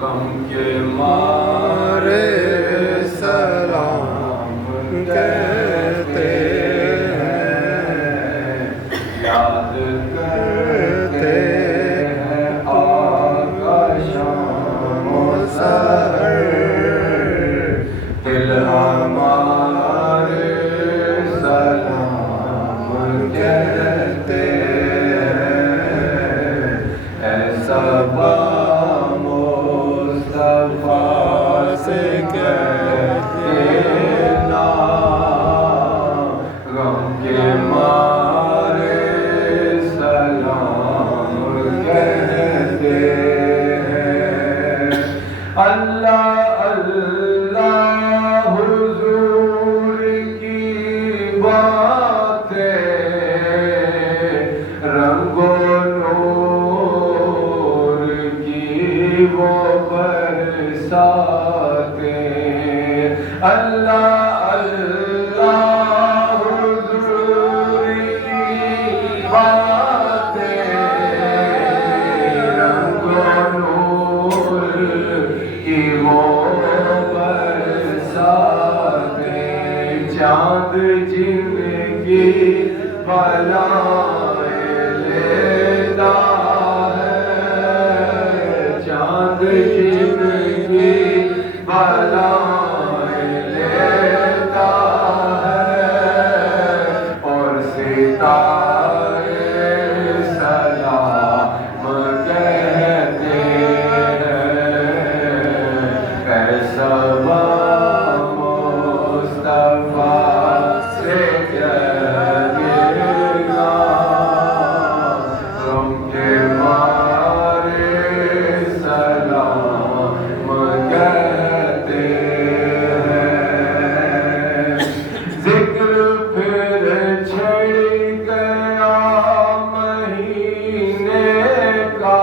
غم کے مارے سلام کہتے ہیں، یاد کرتے ہیں آقا شام و سحر، دل ہمارے سلام کہتے ہیں، ایسا مصطفیٰ سے کہتے نا، غم کے مارے سلام کہتے ہیں، اللہ اللہ حضور کی باتیں رنگ و نور کی وہ برساتیں، اللہ اللہ حضور کی باتیں رنگ و نور کی وہ برساتیں، چاند جن کی بلائیں لیتا ہے، چاند جن کی بلائیں لیتا ہے، اور ستارے سلام کہتے ہیں، ایسا مصطفیٰ سے کہے گا، غم کے مارے سلام کہتے ہیں، ذکر پھر چھڑ گیا مہینے کا،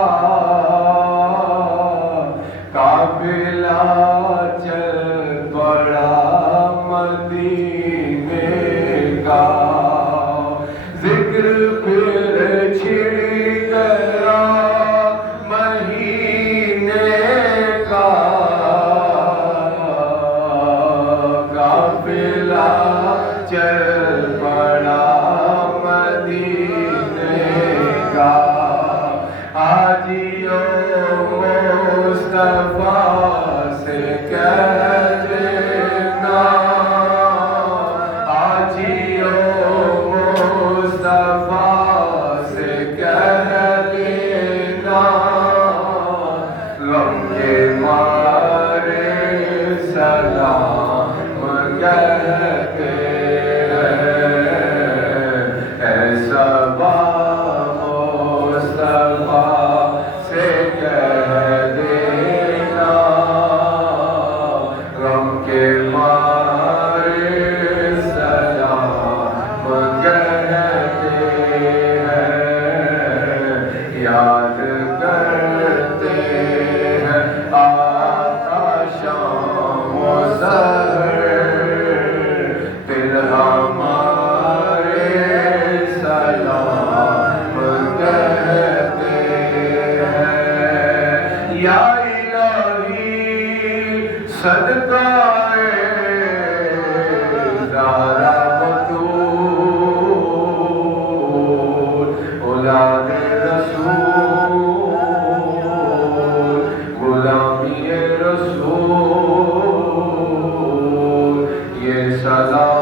قافلہ چل پڑا مدینے کا، ذکر پھر چھڑ گیا مہینے کا، قافلہ چل پڑا مدینے کا، حاجیوں مصطفیٰ سے کہہ دینا، حاجیوں مصطفیٰ سے کہہ دینا، غم کے مارے سلام کہتے ہیں، ایسا مصطفیٰ سے کہہ دینا، غم کے مارے سلام کہتے ہیں، یاد کرتے ہیں آقا شام و سحر، دل ہمارے سلام کہتے ہیں، یا الہی صدقہ زہرا بطول اولاد رسول، غلامی رسول، یہ سلام